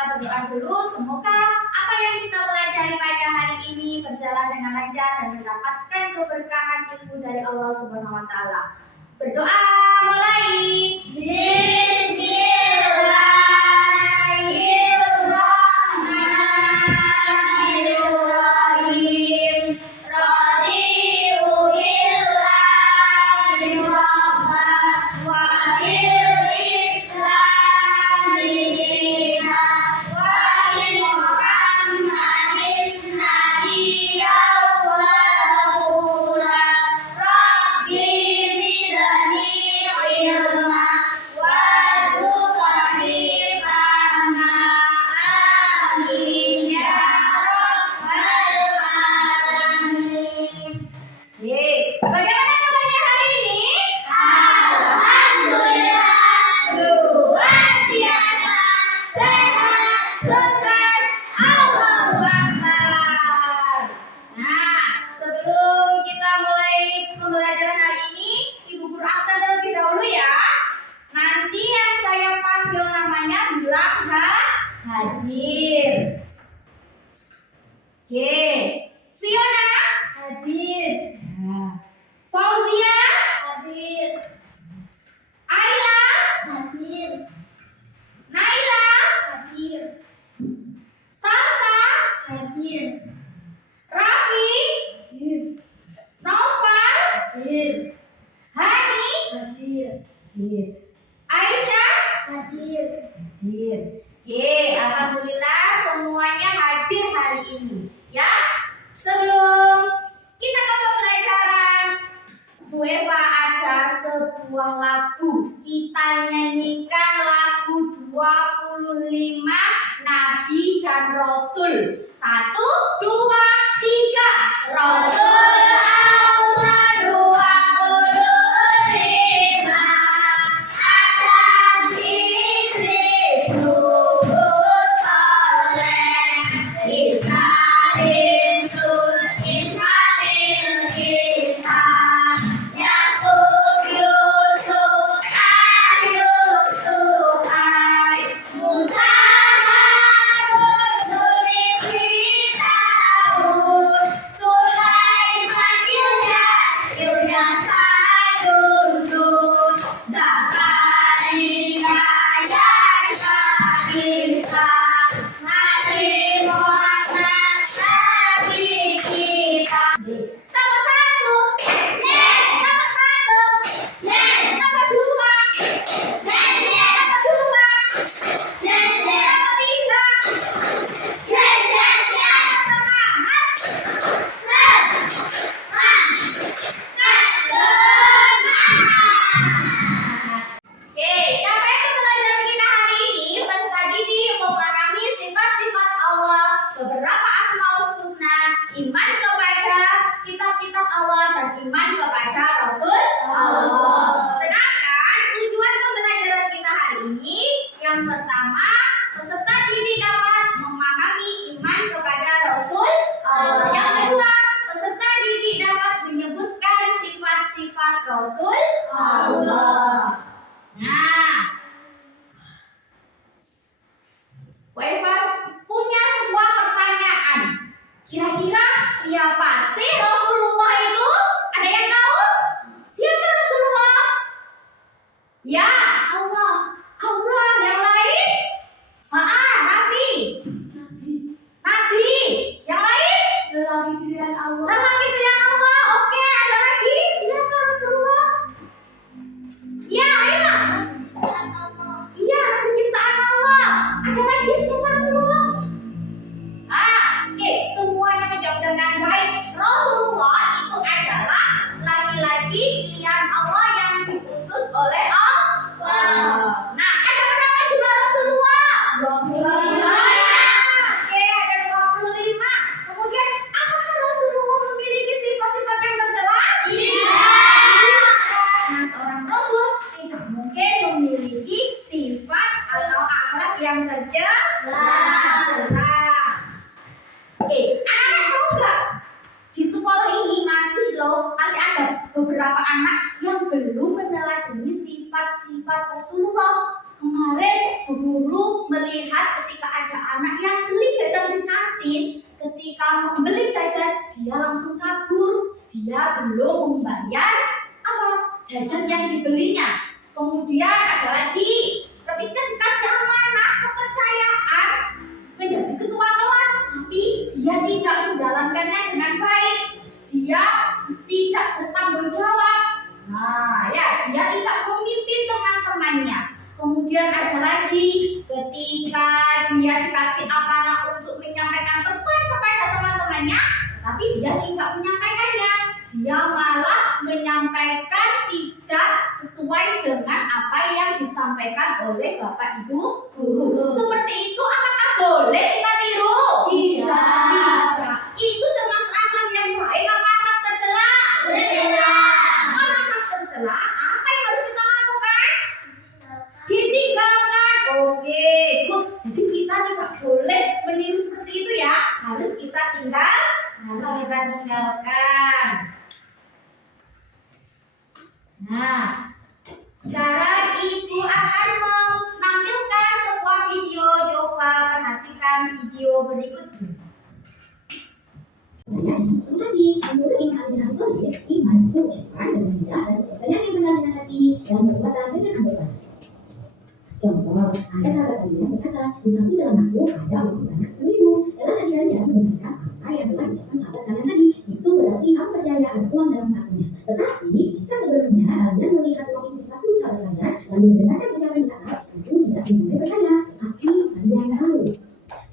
kita berdoa dulu. Semoga apa yang kita pelajari pada hari ini berjalan dengan lancar dan mendapatkan keberkahan ilmu dari Allah Subhanahu wa taala. Berdoa mulai. Bismillahirrahmanirrahim. Radiu billahi rabban wa bil islami dinan wa bi Muhammadin nabiyyan wa rasulan. Rabbi zidni ilma warzuqni fahma. Amin ya rabbal alamin. Bagaimana kabarnya hari ini? Alhamdulillah, luar biasa, sehat, sukses, Allahu Akbar. Nah, sebelum kita mulai pembelajaran hari ini, Ibu Guru absen terlebih dahulu ya. Nanti yang saya panggil namanya bilang hadir. Oke, Fiona hadir. Fauzia hadir. Ayla hadir. Naila hadir. Salsa hadir. Raffi hadir. Noval hadir. Hani hadir. Aisyah hadir. Oke, alhamdulillah semuanya hadir hari ini ya. Sebelum kita ke pembelajaran, Bu Eva ada sebuah lagu. Kita nyanyikan lagu 25 Nabi dan Rasul. 1, 2, 3. Rasul Allah 25. Adam Idris Nuhud Saleh Ibrahim Zul Ismail Ishaq Yakub Yusuf Ayub Suhaib Musa Harun Zulkifli Daud Sulaiman Ilyas Yunus Zakaria Yahya Isa Nabi Muhammad Nabi kita. Tambah 1. Tambah 1. Tambah 2. Tambah 2. Tambah 3. Oke, capaian pembelajaran kita hari ini peserta didik memahami sifat-sifat Allah, beberapa asmaul husna, iman kepada kitab-kitab Allah dan iman kepada Rasul Allah. Sedangkan tujuan pembelajaran kita hari ini yang pertama, peserta didik dapat memahami iman kepada Rasul Allah. Yang kedua, peserta didik dapat menyebutkan sifat-sifat Rasul Allah. Nah, Bu Eva punya sebuah pertanyaan. Kira-kira siapa sih Rasulullah itu? Ada yang tahu? Siapa Rasulullah? Ya, Allah. Allah. Yang lain? Nabi. Yang lain? Lelaki pilihan Allah. Oke, ada lagi. Siapa Rasulullah? Ya, ayo. Iya, Nabi ciptaan Allah. Ada lagi siapa Rasulullah? Oke, semuanya menjawab dengan baik. Rasulullah itu adalah laki-laki pilihan Allah yang diutus oleh Allah. Nah, ada berapa jumlah Rasulullah? 25. Oke, ada 25. Kemudian, apakah Rasulullah memiliki sifat-sifat yang tercela? Tidak. Nah, seorang Rasul tidak mungkin memiliki sifat atau akhlak yang tercela. Oke, anak-anak tahu nggak? Di sekolah ini masih ada beberapa anak yang belum meneladani sifat-sifat Rasulullah. Kemarin Bu Guru melihat ketika ada anak yang beli jajan di kantin, ketika membeli jajan dia langsung kabur, dia belum membayar jajan yang dibelinya. Kemudian ada lagi ketika dikasih amanah kepercayaan menjadi ketua kelas, tapi dia tidak menjalankannya dengan baik, dia tidak bertanggung jawab. Dia tidak memimpin teman-temannya. Kemudian ada lagi ketika dia dikasih amanah untuk menyampaikan pesan kepada teman-temannya, tapi dia tidak menyampaikannya. Dia malah menyampaikan tidak sesuai dengan apa yang disampaikan oleh Bapak Ibu guru. Seperti itu apakah boleh kita tiru? Tidak. Itu termasuk anak yang baik apa anak tercela? Tercela. Kalau anak tercela, apa yang harus kita lakukan? Ditinggalkan. Oke, good. Jadi kita tidak boleh meniru seperti itu ya. Harus kita tinggalkan. Nah, sekarang Ibu akan menampilkan sebuah video. Coba perhatikan video berikut ini. Tadi, menurut Imam bin Abdul, iman itu ucapan dengan lidah dan kepercayaan yang benar dengan hati dan perbuatan dengan anggota. Contoh, ada sahabat kalian berkata, di samping jalan aku ada uang sebanyak 10.000. Dalam hadiah dia memberikan apa yang telah diucapkan sahabat kalian tadi. Itu berarti kamu percaya ada uang dalam sakunya. Tetapi, jika sebelumnya kalian melihat uang itu saku sahabat kalian, lalu mendengarkan ucapan di atas, itu tidak dimulai percaya, tapi kalian tahu.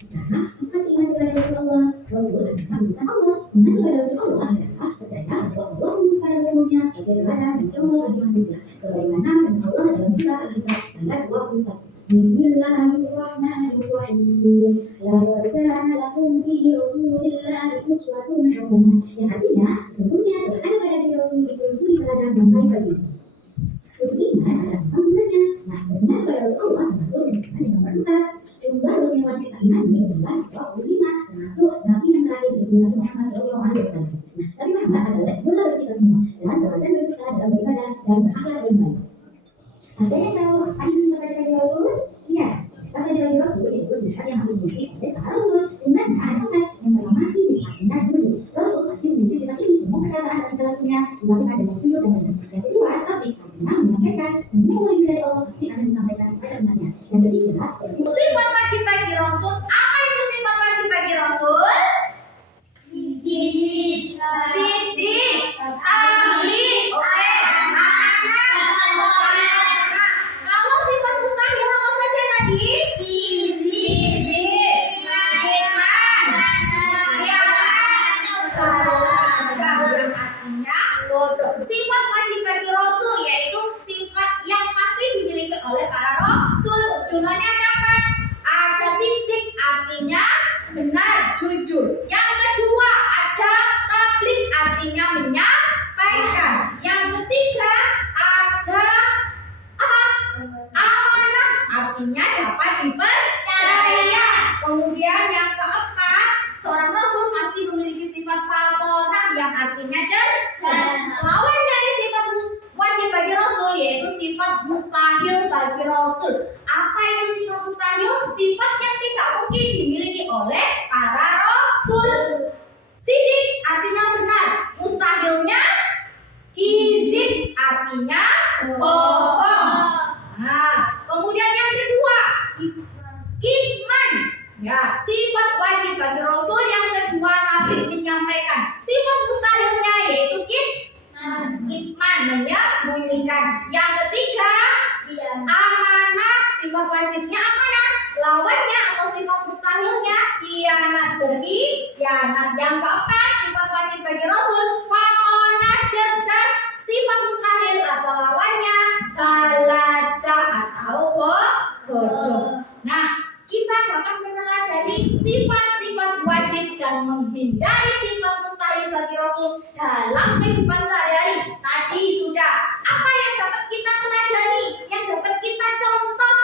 Sekarang, empat iman kepada Rasulullah. Rasul adalah utusan Allah. Iman kepada Rasulullah adalah percaya bahwa Allah mengutus pada Rasulnya sebagai teladan dan contoh bagi manusia. Sebagaimana firman Allah dalam surah Al-Ahzab ayat 21. Bismillahirrahmanirrahim. Laqad kana lakum fi Rasulillahi uswatun hasanah. Yang artinya, sesungguhnya telah ada pada diri Rasul itu suri teladan yang baik bagi. Untuk iman adalah panggilannya. Nah, beriman kepada Rasulullah termasuk iman yang nomor 4. Jumlah Rasul yang wajib kita imani adalah 25, termasuk Nabi yang terakhir yaitu Nabi Muhammad SAW. Nah, Nabi Muhammad adalah idola bagi kita semua dan teladan bagi kita dalam beribadah dan berakhlak yang baik. Ada yang tahu apa yang disebut bagi Rasul? Iya, bagi Rasul itu sehat yang harus dimiliki oleh para Rasul. Dengan ada orang yang memang masih dihatinya dulu. Rasul pasti memiliki sifat ini. Semua perkataan dan perilakunya dilakukan dengan jujur dan benar. Yang kedua, tapi karena menyampaikan semua wahyu dari Allah pasti akan disampaikan kepada umatnya. Yang ketiga, sifat wajib bagi Rasul. Apa itu sifat wajib bagi Rasul? Sidik, ahli, kalau sifat mustahil apa saja tadi? Sifat wajib bagi Rasul yaitu sifat yang pasti dimiliki oleh para Rasul. Jumlahnya berapa? Ada sidik, artinya benar, jujur. Yang kedua ada tabligh, artinya menyampaikan. Yang ketiga ada apa? Amanah, artinya dapat dipercaya. Kemudian yang keempat, seorang Rasul pasti memiliki sifat patonah yang artinya cerdas. Lawan dari sifat wajib bagi Rasul yaitu sifat mustahil bagi Rasul. Apa itu sifat mustahil? Sifat yang tidak mungkin dimiliki oleh para Rasul. Sidik artinya benar, mustahilnya kizib artinya bohong. Nah, kemudian yang kedua, kitman. Ya, sifat wajib bagi Rasul yang kedua tabligh, menyampaikan. Sifat mustahilnya yaitu kitman, menyembunyikan. Yang ketiga, amanah. Sifat wajibnya amanah. Lawannya atau sifat mustahilnya khianat, berkhianat. Yang keempat, sifat wajib bagi Rasul patonah, cerdas. Sifat mustahil atau lawannya balada atau bodoh. Nah, kita dapat meneladani sifat-sifat wajib dan menghindari sifat mustahil bagi Rasul dalam kehidupan sehari-hari. Tadi sudah. Apa yang dapat kita teladani, yang dapat kita contoh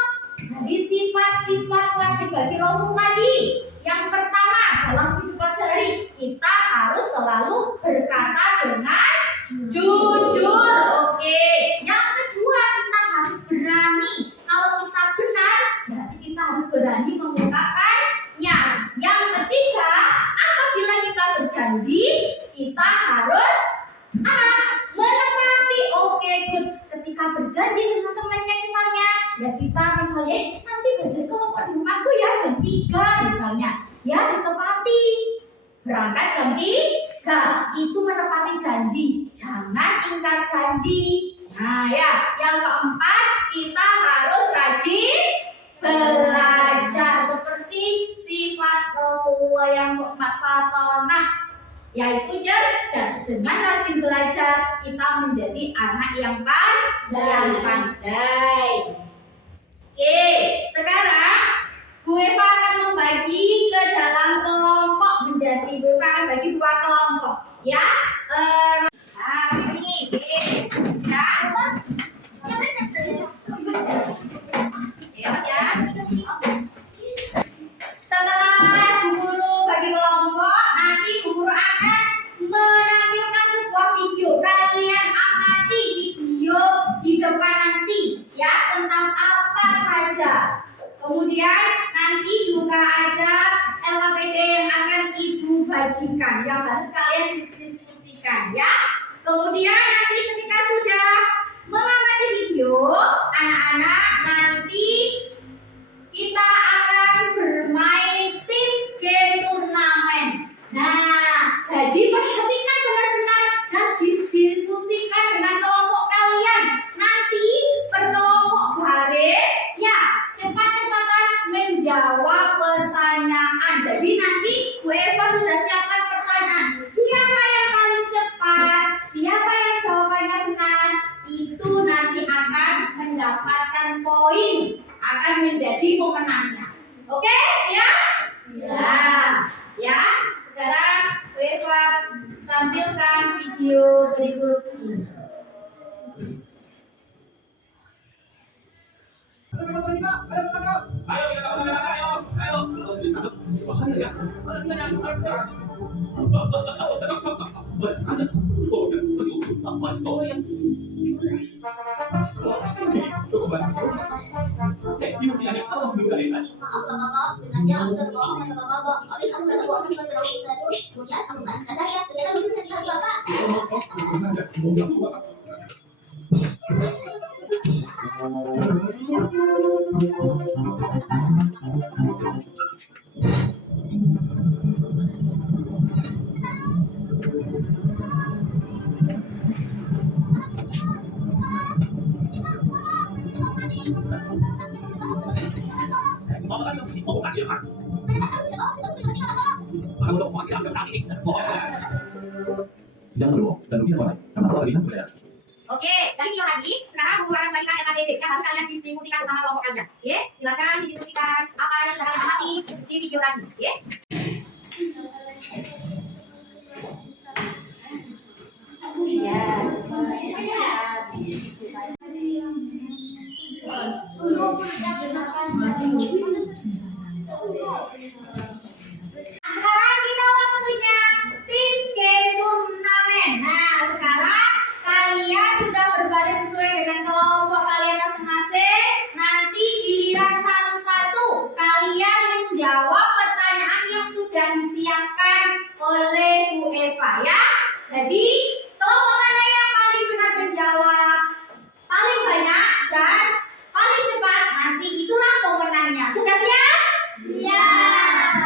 dari sifat-sifat wajib bagi Rasul tadi? Yang pertama, dalam kehidupan sehari kita harus selalu berkata dengan jujur. Oke. Yang kedua, kita harus berani. Kalau kita benar teman-temannya misalnya. Ya kita misalnya, nanti belajar kelompok di rumahku ya jam 3 misalnya. Ya ditepati. Berangkat jam 3. Itu menepati janji. Jangan ingkar janji. Nah ya, yang keempat kita harus rajin belajar seperti sifat Rasulullah yang keempat fatonah, yaitu cerdas. Dengan rajin belajar kita menjadi anak yang pandai. Oke, sekarang Bu Eva akan membagi ke dalam kelompok menjadi Bu Eva akan bagi 2 kelompok ya. Ini ya. Setelah Bu Guru bagi kelompok, nanti Bu Guru akan menampilkan sebuah video. Kalian amati video di depan nanti ya, tentang apa saja. Kemudian nanti juga ada LKPD yang akan Ibu bagikan, yang harus kalian diskusikan ya. Kemudian nanti ketika sudah mengamati video, anak-anak nanti kita akan bermain tips game turnamen. Nah, jadi perhatikan benar-benar dan diskusikan dengan kelompok kalian. Nanti berkelompok baris, ya cepat-cepatan menjawab pertanyaan. Jadi nanti Bu Eva sudah siapkan pertanyaan. Siapa yang paling cepat, siapa yang jawabannya benar, itu nanti akan mendapatkan poin, akan menjadi pemenangnya. Oke, siap? Siap. Ya, sekarang Bu Eva tampilkan video berikut ini. Maaf Bapak, sebenarnya aku sudah bohong kata Bapak. Habis aku merasa bosan dengan terlalu itu. Kemudian aku balik ke saya, ternyata lucu dari hati Bapak. Jangan berbohong dan rugi orang lain. Karena kalau lebih berbeda. Oke, dari video lagi, sekarang Bu akan bagikan LKDD yang harus kalian diskusikan bersama kelompok kalian. Oke, silakan didiskusikan apa yang sudah kalian amati di video tadi. Oke. Sekarang kita waktunya tim game turnamen. Nah, sekarang kalian sudah berbaris sesuai dengan kelompok kalian masing-masing. Nanti giliran satu-satu kalian menjawab pertanyaan yang sudah disiapkan oleh Bu Eva ya. Jadi kelompok mana yang paling benar menjawab paling banyak dan paling cepat, nanti itulah pemenangnya. Sudah siap? Siap.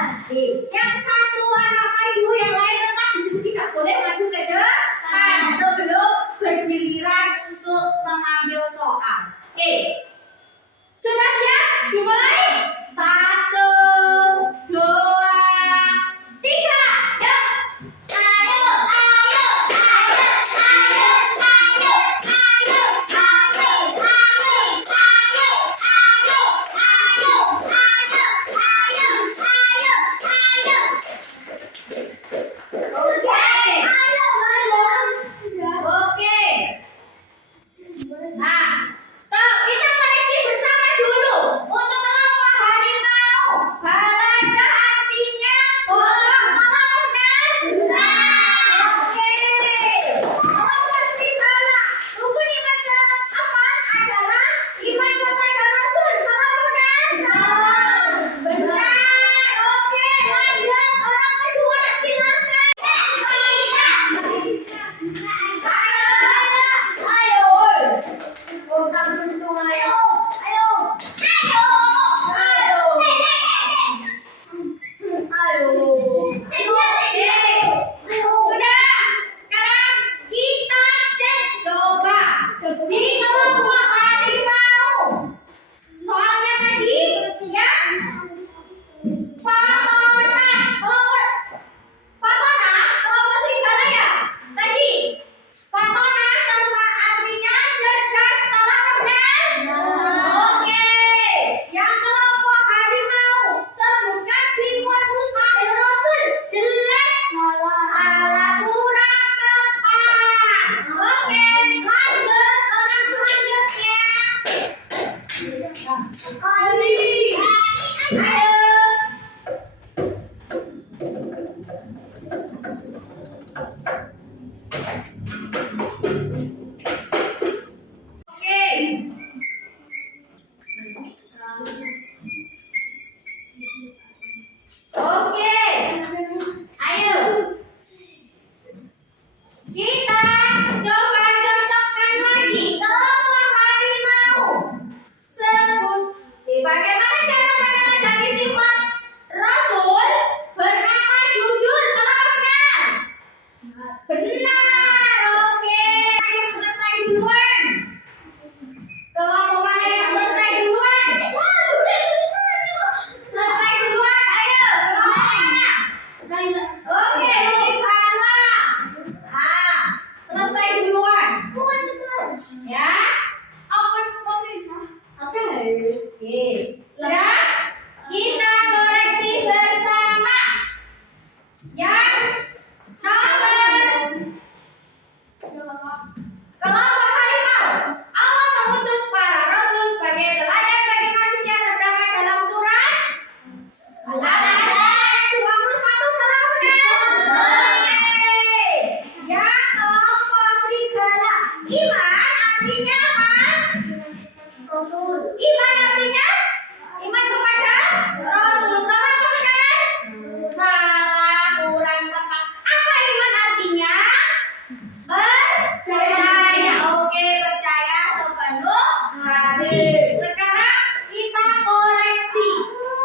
Ali. Ayo. Oke. Oke. Ayo. Kita coba cocokkan lagi kelompok harimau. Sebut. Bagaimana cara mengenali sifat Rasul berkata jujur selama benar? Benar. Oke. Ayo selesai duluan. Kelompok mana yang selesai duluan? Selesai duluan. Ayo. Kelompok mana? Oke. Serigala. Selesai duluan. Ya. Oke. Sudah? Kita koreksi bersama. Yang nomor kelompok harimau. Allah mengutus para rasul sebagai teladan bagi manusia terdapat dalam surat Al-An'am 21 salah benar. Oke. Yang kelompok serigala. Iman artinya apa? Iman artinya iman kepada Rasul. Salah apa benar? Salah, kurang tepat. Apa iman artinya? Percaya. Oke, percaya sepenuh hati. Sekarang kita koreksi.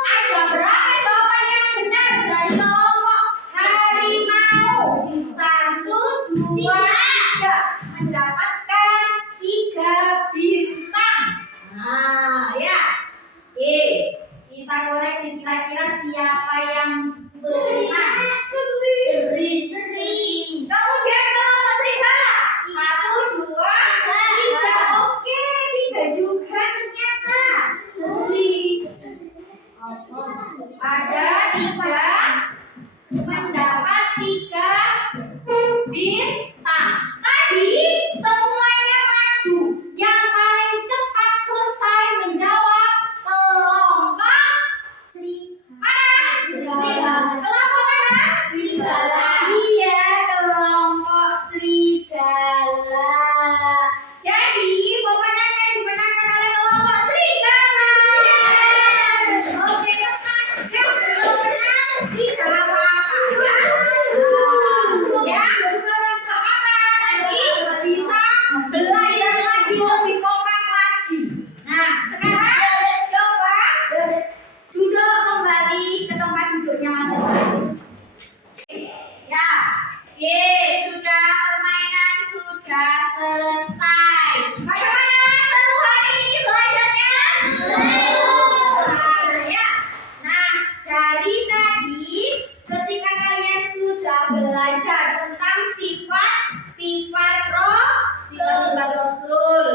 Ada berapa jawaban yang benar dari kelompok harimau? 1, 2, 3. Mendapatkan 3 bintang. Ya. Oke, kita koreksi kira-kira siapa yang benar. Kemudian kelompok serigala. 1, 2, 3. Oke, 3 juga ternyata. Ada 3 mendapat 3 bintang. Tadi semuanya maju. Yang paling cepat selesai menjawab kelompok mana? Kelompok mana? Iya, kelompok serigala. Jadi pemenang yang dimenangkan oleh kelompok serigala. Oke, teman yang belum menang tidak apa-apa ya. Gak apa-apa, nanti bisa belajar lagi lebih kompak lagi. Nah, sekarang coba duduk kembali ke tempat duduknya masing-masing. Ya, oke, sudah permainan sudah selesai. Bagaimana seru hari ini belajarnya? Ya. Nah, dari tadi ketika kalian sudah belajar tentang sifat Rasul.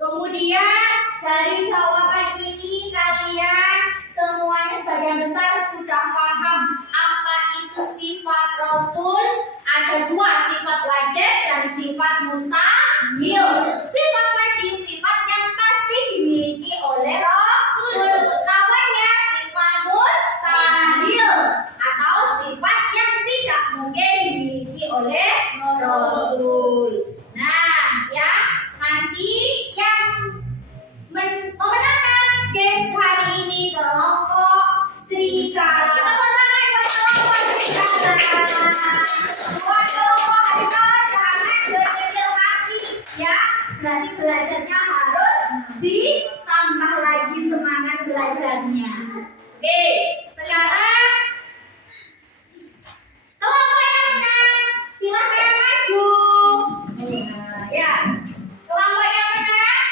Kemudian dari jawaban ini kalian semuanya sebagian besar sudah paham apa itu sifat Rasul. Ada 2, sifat wajib dan sifat mustahil. Sifat wajib sifat yang pasti dimiliki oleh Rasul. Namanya sifat mustahil atau sifat yang tidak mungkin dimiliki oleh Rasul. Nah, ya, nanti yang memenangkan games hari ini kelompok serigala. Tepuk tangan buat kelompok serigala. Buat kelompok harimau jangan berkecil hati ya. Berarti belajarnya harus ditambah lagi semangat belajarnya. Oke, sekarang kelompok yang menang silakan maju. Ya, kelompok yang menang.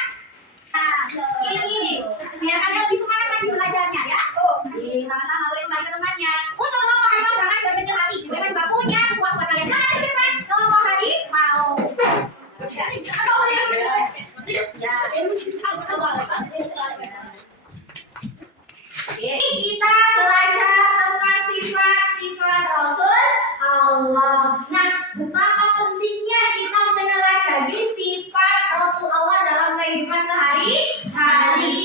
Ini biar kalian lebih semangat lagi belajarnya ya. Oke, sama-sama boleh kembali ke tempatnya. Untuk kelompok harimau jangan berkecil hati. Memang nggak punya sesuatu buat kalian. Jangan ke depan. Kelompok harimau. Kita belajar tentang sifat-sifat Rasul Allah. Nah, betapa pentingnya kita meneladani sifat Rasul Allah dalam kehidupan sehari-hari.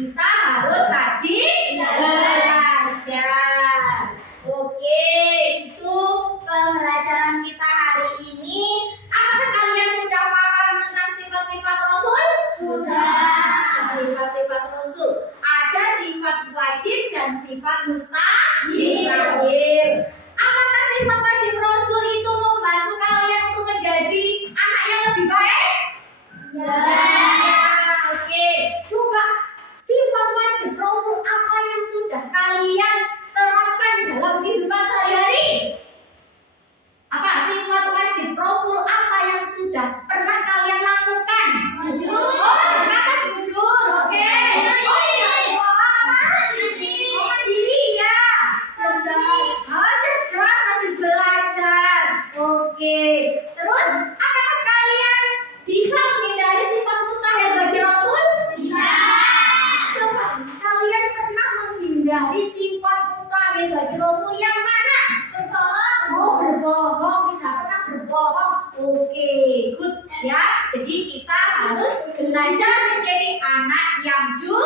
kita harus rajin belajar. Oke, itu pembelajaran kita hari ini. Apakah kalian sudah paham tentang sifat-sifat Rasul? Sudah. Sifat-sifat Rasul. Ada sifat wajib dan sifat mustahil. Apakah sifat wajib Rasul itu membantu kalian untuk menjadi anak yang lebih baik? Ya. Oke. Coba sifat wajib Rasul apa yang sudah kalian terapkan dalam kehidupan sehari-hari? Apa sifat wajib Rasul apa yang sudah pernah kalian lakukan? Jujur. Oh, kata jujur. Oke. Oh, iya. Mandiri ya. Cerdas. Cerdas, rajin belajar. Oke. Terus, apakah kalian bisa menghindari sifat mustahil bagi Rasul? Bisa. Coba, kalian pernah menghindari sifat mustahil bagi Rasul yang mana? Berbohong. Oh, berbohong. Tidak pernah berbohong. Oke, good ya. Jadi kita harus belajar menjadi anak yang jujur.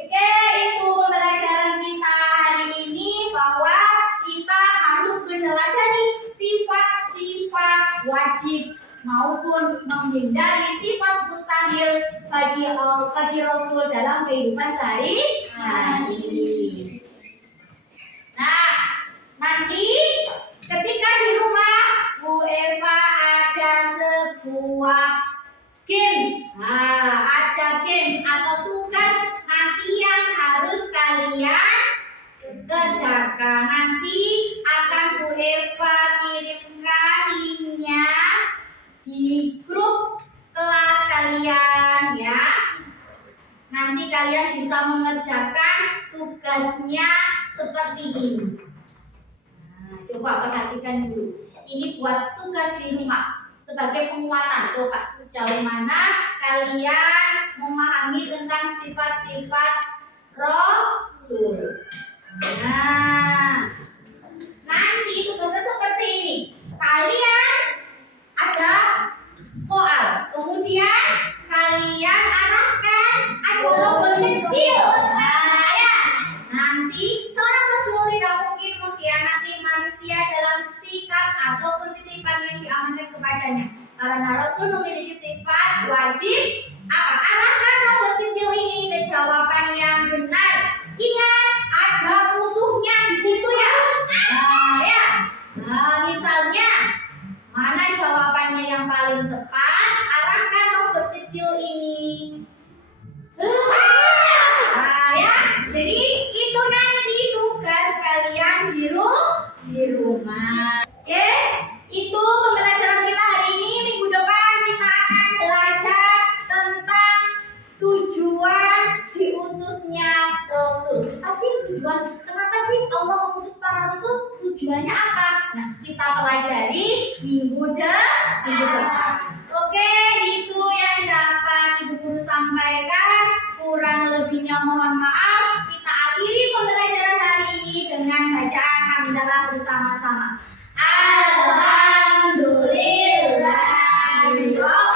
Oke, itu pembelajaran kita hari ini bahwa kita harus meneladani sifat-sifat wajib maupun menghindari sifat mustahil bagi Rasul dalam kehidupan sehari-hari. Nah, nanti ketika di rumah Bu Eva ada sebuah games. Nah, ada games atau tugas nanti yang harus kalian kerjakan. Nanti akan Bu Eva kirimkan linknya di grup kelas kalian ya. Nanti kalian bisa mengerjakan tugasnya seperti ini. Nah, coba perhatikan dulu. Ini buat tugas di rumah sebagai penguatan. Coba sejauh mana kalian memahami tentang sifat-sifat Rasul. Nah, nanti tugasnya seperti ini. Kalian ada soal, kemudian kalian arahkan ada robot kecil. Nah, ya. Nanti seorang Rasul tidak mungkin mengkhianati manusia dalam sikap ataupun titipan yang diamankan kepadanya. Karena Rasul memiliki sifat wajib apa? Arahkan robot kecil ini ke jawaban yang benar. Ingat, ada musuhnya di situ ya. Nah, ya. Nah, misalnya mana jawabannya yang paling tepat? Arahkan robot kecil ini. Nah, ya. Jadi itu nanti tugas kalian di rumah. Oke? Itu pembelajaran kita hari ini. Minggu depan kita akan belajar tentang tujuan diutusnya Rasul. Apa sih tujuan? Kenapa sih Allah mengutus para Rasul? Tujuannya apa? Nah, kita pelajari minggu depan. Oke, itu yang dapat Ibu Guru sampaikan. Kurang lebihnya mohon maaf. Kita akhiri pembelajaran hari ini dengan bacaan hamdalah bersama-sama. Alhamdulillah.